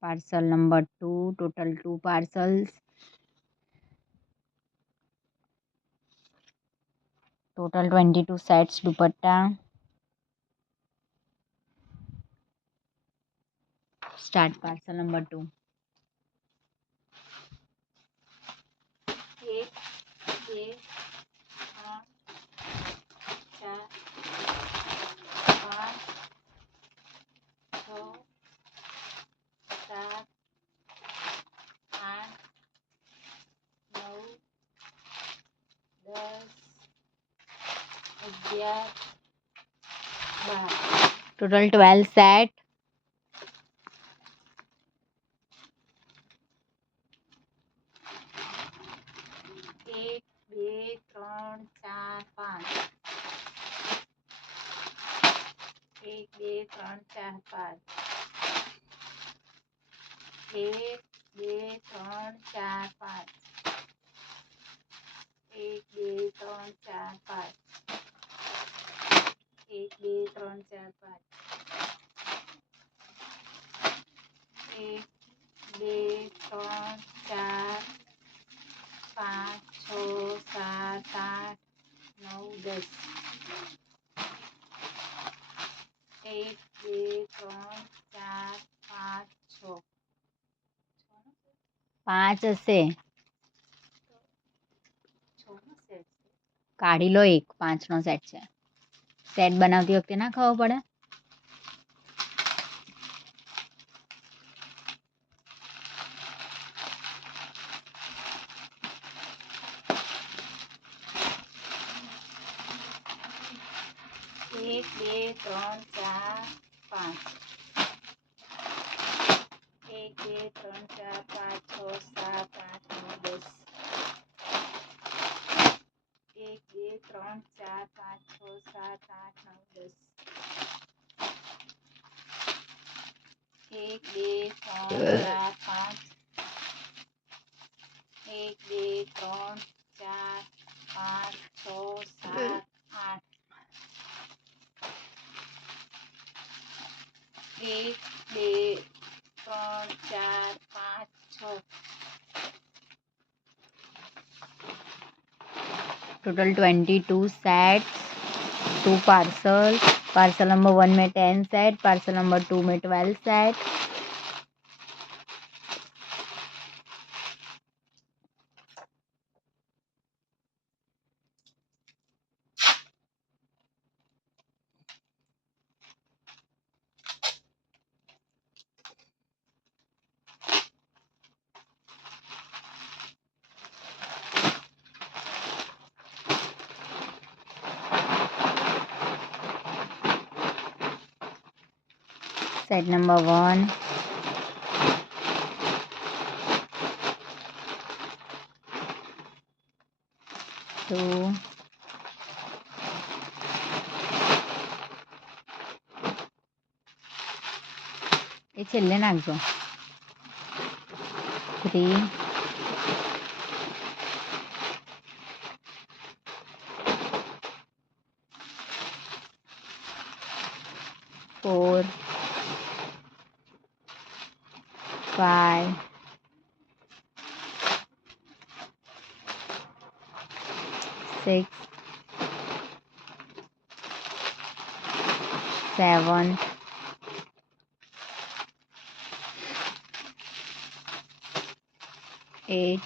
Parcel number 2, total 2 parcels. Total 22 sets dupatta. Start parcel number 2. 1, 2, 3, 4, 5, 6, 7, 8, 9, 10, 11, 12. Total 12 set. 1, 2, 3, 4, 5. 1, 2, 3, 4, 5. 1, 2, 3, 4, 5. 1, 2, 3, 4, 5. 1, 2, 3, 4, 5. 1, 2, 3, 4, 5, 6, 7, 8, 9, 10. 1, 2, 3, 4, 5, 6. 5 હશે. કાઢી લો એક 5 નો set છે. Set બનાવતી વખતે ના ખબર પડે. એક બે ત્રણ ચાર પાંચ. 1, 2, 3, 4, 5, 6, 7, 8, 9, 10. 1, 2, 3, 4, 5, 6, 7, 8, 9, 10. 1, 2, 3, 4, 5. 1, 2, 3, 4, 5, 6, 7, 8. 1, 2, 3, 4, 5, 6. Total 22 sets, 2 parcels. Parcel number 1 में 10 set, parcel number 2 में 12 set. Set number 1. Two. એ છેલ્લે નાખજો. 3. 4. 5. 6. 7. 8.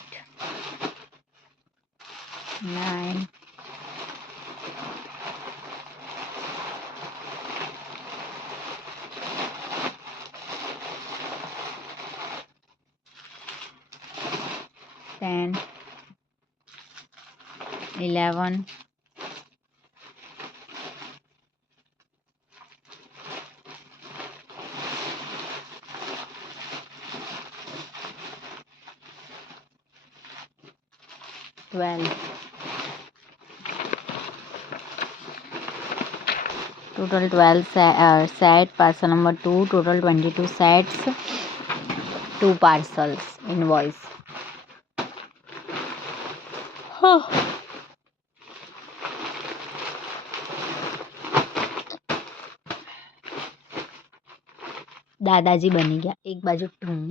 9. 10. 11. 12. Total 12 set. Parcel number 2. Total 22 sets, 2 parcels. Invoice. દાદાજી બની ગયા. એક બાજુ ટૂં.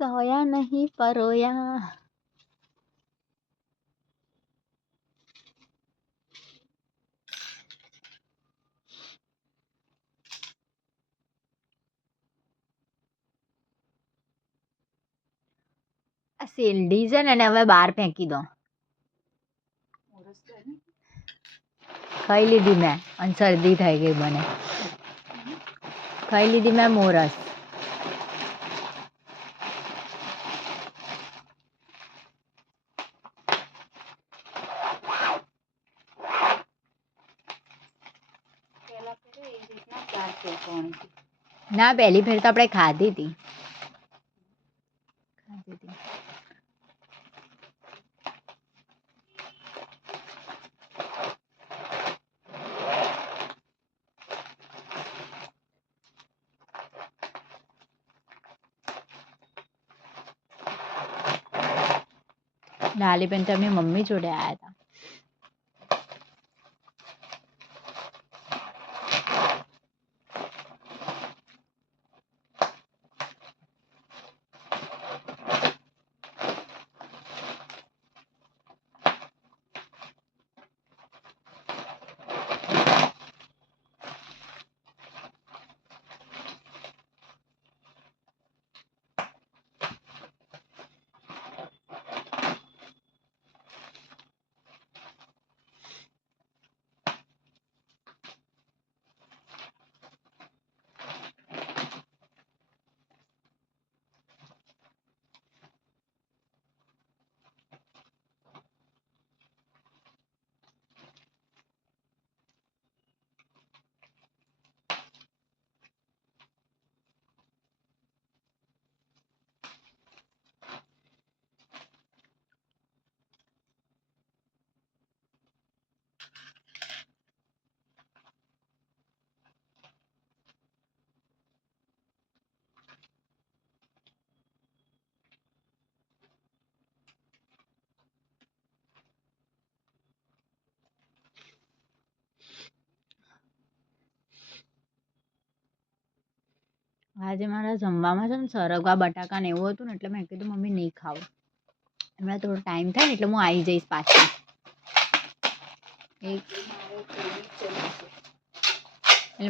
સોયા નહીં પરોયા. આ શેરડી છે ને એને હવે બહાર ફેંકી દો. ખાઈ લીધી મેં અને શરદી થઈ ગઈ મને. ખાઈ લીધી મેં મોરસ. ના પહેલી ફેર તો આપણે ખાધી હતી. ડાલીબેન તો એમની મમ્મી જોડે આવ્યા હતા. આજે મારા જમવામાં છે ને સરગવા બટાકા ને એવું હતું ને એટલે મેં કીધું મમ્મી નહીં ખાવું. હમણાં થોડો ટાઈમ થાય ને એટલે હું આવી જઈશ પાછી. એટલે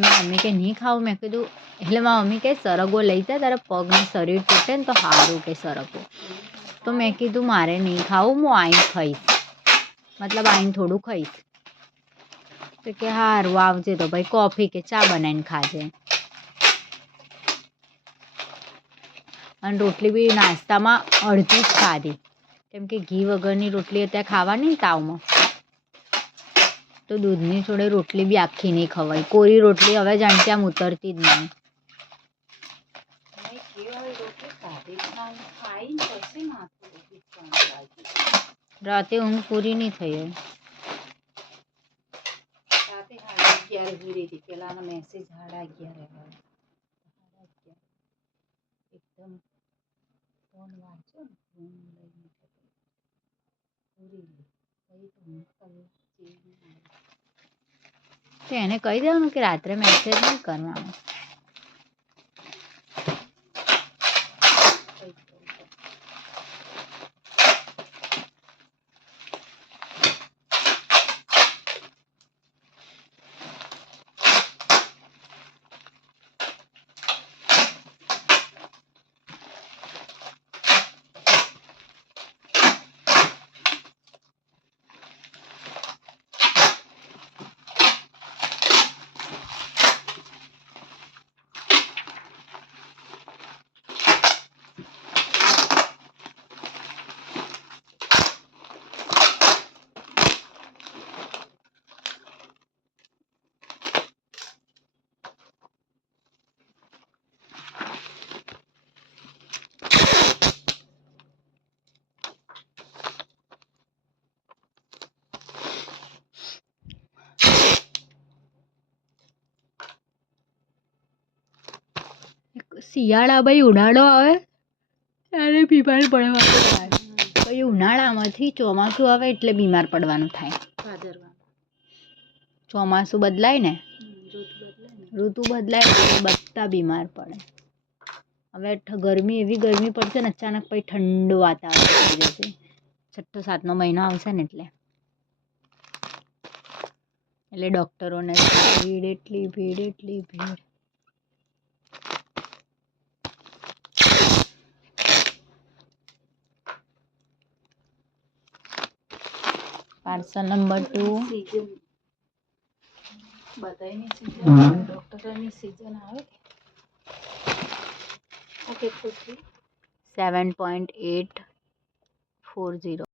મારી મમ્મી કે નહીં ખાવું. મેં કીધું એટલે મારી મમ્મી કે સરગવો લઈ જા તારા પગનું શરીર તૂટે ને તો સારું કે સરગવો. તો મેં કીધું મારે નહીં ખાવું, હું આવીને ખાઈશ. મતલબ આવીને થોડું ખાઈશ. તો કે સારું આવજે તો ભાઈ કોફી કે ચા બનાવીને ખાજે. અને રોટલી બી નાસ્તામાં અડધી જ ખાધી કેમ કે ઘી વગરની રોટલી અત્યારે ખાવાની ને તાવમાં તો દૂધની જોડે રોટલી બી આખી નહીં ખવાય. કોરી રોટલી હવે જાણ કે આમ ઉતરતી જ નહીં. રાતે ઊંઘ પૂરી નહીં થઈ હોય. પેલાનો મેસેજ 11:30 એકદમ ફોન વાંચો ને ફોન લઈને તો એને કહી દેવાનું કે રાત્રે મેસેજ નહીં કરવાનો. શિયાળામાં ઉનાળો આવે ત્યારે બીમાર પડવાનું થાય, પછી ઉનાળામાંથી ચોમાસું આવે એટલે બીમાર પડવાનું થાય. ચોમાસું બદલાય ને, ઋતુ બદલાય એટલે બધા બીમાર પડે. હવે ગરમી એવી ગરમી પડશે ને અચાનક, પછી ઠંડુ વાતાવરણ થઈ જશે. 6ઠો 7નો મહિનો આવશે ને એટલે ડૉક્ટરોને ભીડ, એટલી ભીડ. Parcel number 2. બધાની સીઝન, ડૉક્ટરોની સીઝન આવે. ઓકે 7.840.